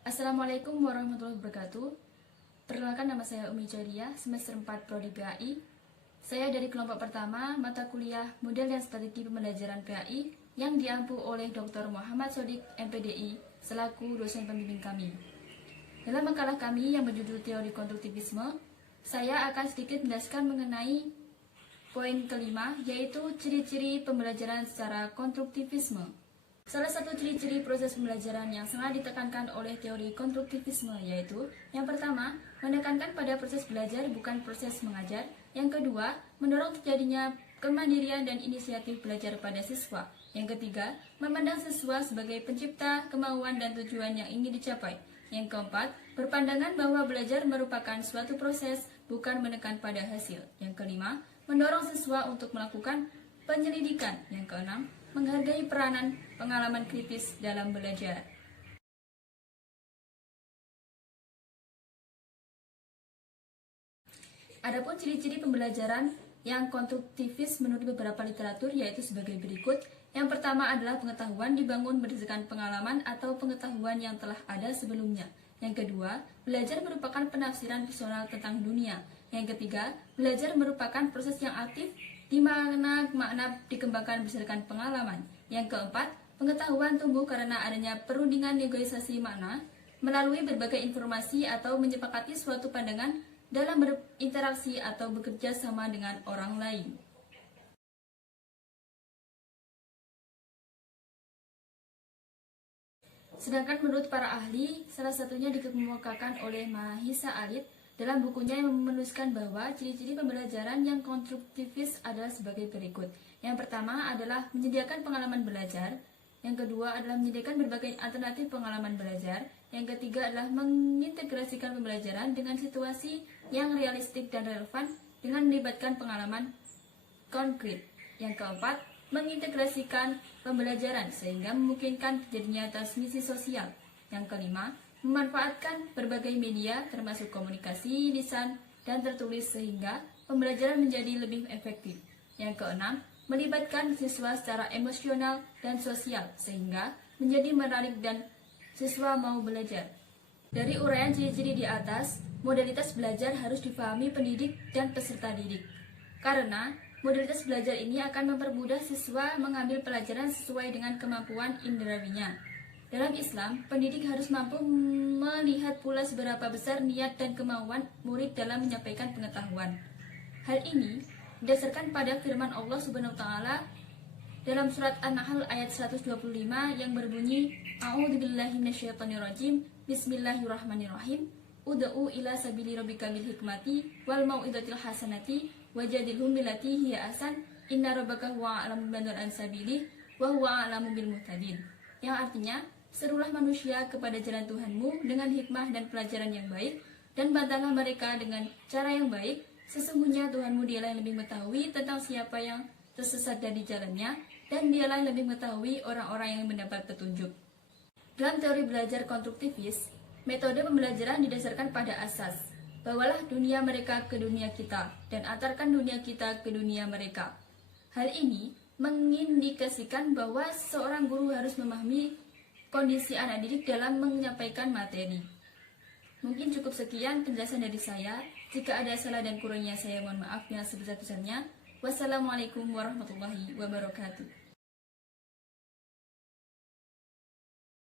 Assalamualaikum warahmatullahi wabarakatuh. Perkenalkan, nama saya Umi Jodia, semester 4 Prodi PAI. Saya dari kelompok pertama mata kuliah Model dan Strategi Pembelajaran PAI yang diampu oleh Dr. Muhammad Sodik MPDI selaku dosen pembimbing kami. Dalam makalah kami yang berjudul Teori Konstruktivisme, saya akan sedikit menjelaskan mengenai poin kelima, yaitu ciri-ciri pembelajaran secara konstruktivisme. Salah satu ciri-ciri proses pembelajaran yang sangat ditekankan oleh teori konstruktivisme yaitu yang pertama, menekankan pada proses belajar bukan proses mengajar. Yang kedua, mendorong terjadinya kemandirian dan inisiatif belajar pada siswa. Yang ketiga, memandang siswa sebagai pencipta kemauan dan tujuan yang ingin dicapai. Yang keempat, berpandangan bahwa belajar merupakan suatu proses, bukan menekan pada hasil. Yang kelima, mendorong siswa untuk melakukan penyelidikan. Yang keenam, menghargai peranan pengalaman kritis dalam belajar. Adapun ciri-ciri pembelajaran yang konstruktivis menurut beberapa literatur yaitu sebagai berikut. Yang pertama adalah pengetahuan dibangun berdasarkan pengalaman atau pengetahuan yang telah ada sebelumnya. Yang kedua, belajar merupakan penafsiran personal tentang dunia. Yang ketiga, belajar merupakan proses yang aktif di mana makna dikembangkan berdasarkan pengalaman. Yang keempat, pengetahuan tumbuh karena adanya perundingan negosiasi makna melalui berbagai informasi atau menyepakati suatu pandangan dalam berinteraksi atau bekerja sama dengan orang lain. Sedangkan menurut para ahli, salah satunya dikemukakan oleh Mahisa Alit dalam bukunya yang menuliskan bahwa ciri-ciri pembelajaran yang konstruktivis adalah sebagai berikut. Yang pertama adalah menyediakan pengalaman belajar. Yang kedua adalah menyediakan berbagai alternatif pengalaman belajar. Yang ketiga adalah mengintegrasikan pembelajaran dengan situasi yang realistik dan relevan dengan melibatkan pengalaman konkret. Yang keempat, mengintegrasikan pembelajaran sehingga memungkinkan terjadinya transmisi sosial. Yang kelima, memanfaatkan berbagai media termasuk komunikasi, lisan, dan tertulis sehingga pembelajaran menjadi lebih efektif. Yang keenam, melibatkan siswa secara emosional dan sosial sehingga menjadi menarik dan siswa mau belajar. Dari uraian ciri-ciri di atas, modalitas belajar harus difahami pendidik dan peserta didik. Karena modalitas belajar ini akan mempermudah siswa mengambil pelajaran sesuai dengan kemampuan indrawinya. Dalam Islam, pendidik harus mampu melihat pula seberapa besar niat dan kemauan murid dalam menyampaikan pengetahuan. Hal ini berdasarkan pada firman Allah Subhanahu wa taala dalam surat An-Nahl ayat 125 yang berbunyi, A'udzubillahi minasyaitonirrajim, Bismillahirrahmanirrahim. Ud'u ila sabili rabbika bil hikmati wal mau'izatil hasanati wajadilhum billati hiya ahsan inna rabbaka huwa a'lamu biman an sabili wa huwa a'lamu bil muhtadin. Yang artinya, serulah manusia kepada jalan Tuhanmu dengan hikmah dan pelajaran yang baik, dan bantahlah mereka dengan cara yang baik. Sesungguhnya Tuhanmu dialah yang lebih mengetahui tentang siapa yang tersesat dari jalannya, dan dialah yang lebih mengetahui orang-orang yang mendapat petunjuk. Dalam teori belajar konstruktivis, metode pembelajaran didasarkan pada asas, bawalah dunia mereka ke dunia kita, dan antarkan dunia kita ke dunia mereka. Hal ini mengindikasikan bahwa seorang guru harus memahami kondisi anak didik dalam menyampaikan materi. Mungkin cukup sekian penjelasan dari saya. Jika ada salah dan kurangnya saya mohon maaf yang sebesar-besarnya. Wassalamualaikum warahmatullahi wabarakatuh.